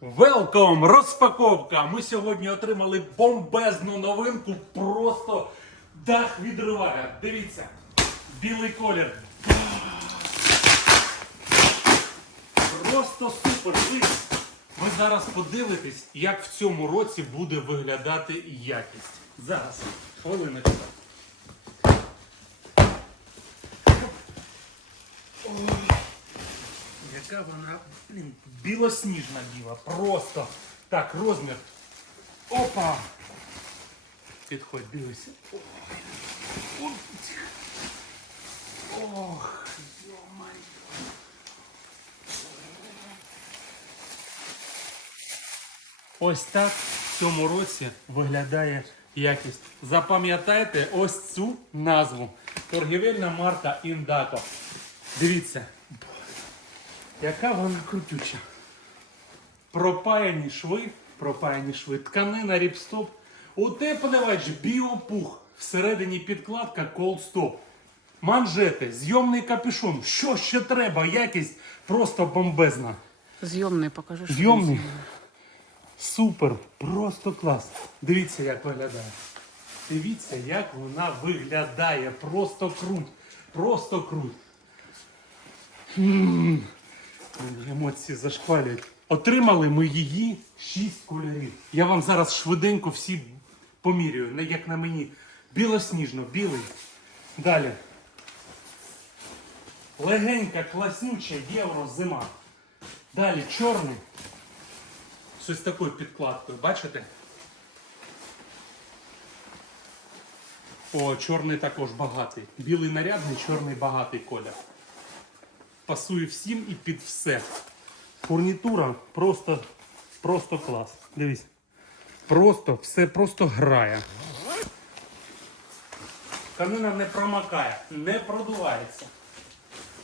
Велком! Розпаковка! Ми сьогодні отримали бомбезну новинку. Просто дах відриває. Дивіться, білий колір. Просто супер. Ви, зараз подивитесь, як в цьому році буде виглядати якість. Зараз, хвилиночку. Яка вона, блін, білосніжна діва. Просто. Так, розмір. Опа! Підходь, дивися. Ох, йомай. Ось так в цьому році виглядає якість. Запам'ятайте ось цю назву. Торгівельна марка Індако. Дивіться, яка вона крутюча. Пропаяні шви, пропаяні шви, тканина ріпстоп, утеплювач біопух, всередині підкладка Stop. Манжети, зйомний капюшон. Що ще треба? Якість просто бомбезна. Зйомний покажи. що Зйомний. Супер, просто клас. Дивіться, як виглядає. Дивіться, як вона виглядає. Просто круть. Просто круть. М. Мені Емоції зашквалюють. Отримали ми її 6 кольорів. Я вам зараз швиденько всі помірюю, як на мені. Білосніжно, білий. Далі. Легенька, класнюча євро зима. Далі чорний. Щось такою підкладкою, бачите? О, чорний також багатий. Білий нарядний, чорний багатий колір. Пасує всім і під все. Фурнітура просто, просто клас. Дивись. Просто все просто грає. Тканина не промакає, не продувається.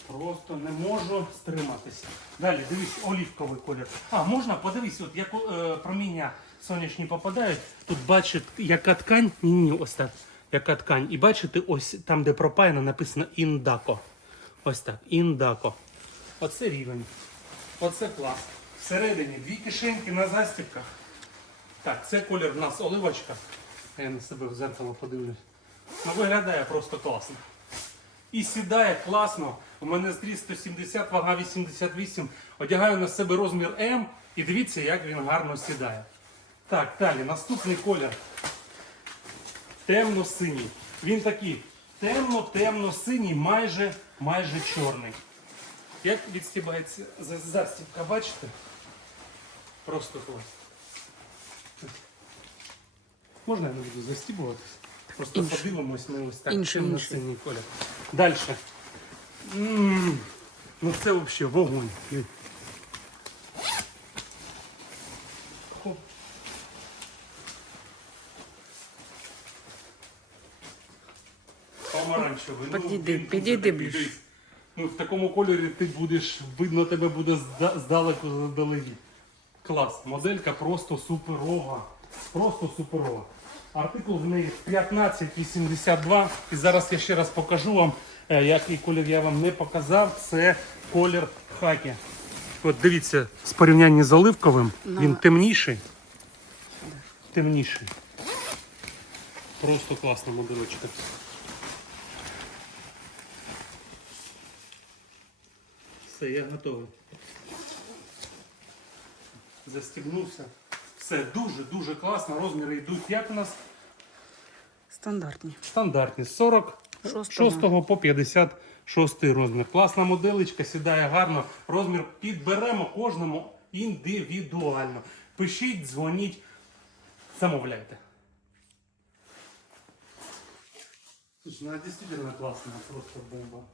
Просто не можу стриматися. Далі, дивись, олівковий колір. А, можна подивись, от як е, проміння сонячні попадають. Тут бачите, яка ткань. Ні, ні, ось так. Яка ткань. І бачите, ось там, де пропаяно, написано індако. Ось так, індако. Оце рівень. Оце клас. Всередині дві кишеньки на застібках. Так, це колір в нас оливочка. Я на себе в зеркало подивлюсь. Ну, виглядає просто класно. І сідає класно. У мене зріс 170, вага 88. Одягаю на себе розмір М і дивіться, як він гарно сідає. Так, далі, наступний колір. Темно-синій. Він такий темно-темно-синій, майже, майже чорний. Як відстібається застібка, бачите? Просто клас. Можна я не буду застібуватись? Просто Інший. подивимось ми ось так. Інший, темно-синій колір. Далі. Ну це взагалі вогонь. Хоп. Помаранчевий. Підійди, він підійди ближче. Ну, в такому кольорі ти будеш, видно тебе буде здалеку заздалегідь. Клас. Моделька просто суперова. Просто суперова. Артикул в неї 15,82. І зараз я ще раз покажу вам, е, який колір я вам не показав. Це колір хакі. От дивіться, з порівняння з оливковим, він темніший. Темніший. Просто класна модельочка. Все, я готовий. Застібнувся. Все дуже-дуже класно. Розміри йдуть як у нас Стандартні. стандартні. З 46 по 56 розмір. Класна моделечка, сідає гарно. Розмір підберемо кожному індивідуально. Пишіть, дзвоніть, замовляйте. Слушай, ну, вона дійсно класна, просто бомба.